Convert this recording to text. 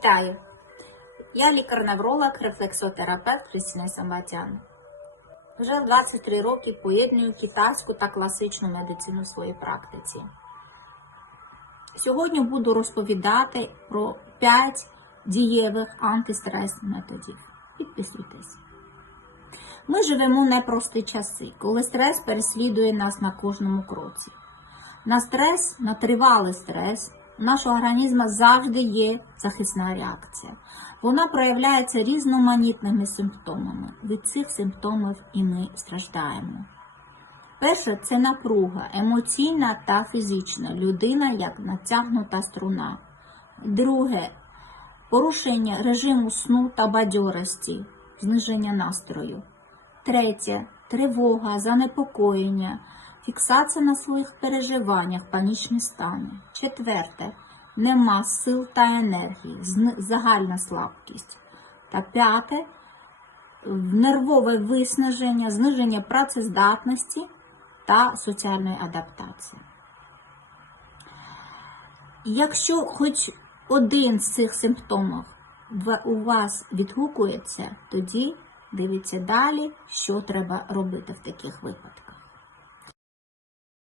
Вітаю! Я лікар-невролог, рефлексотерапевт Христина Самбатян. Вже 23 роки поєдную китайську та класичну медицину в своїй практиці. Сьогодні буду розповідати про 5 дієвих антистрес методів. Підписуйтесь. Ми живемо в непрості часи, коли стрес переслідує нас на кожному кроці. На стрес, на тривалий стрес, нашого організму завжди є захисна реакція. Вона проявляється різноманітними симптомами. Від цих симптомів і ми страждаємо. Перше це напруга, емоційна та фізична. Людина як натягнута струна. Друге порушення режиму сну та бадьорості, зниження настрою. Третє тривога, занепокоєння, фіксація на своїх переживаннях, панічні стани. Четверте нема сил та енергії, загальна слабкість. Та п'яте нервове виснаження, зниження працездатності та соціальної адаптації. Якщо хоч один з цих симптомів у вас відгукується, тоді дивіться далі, що треба робити в таких випадках.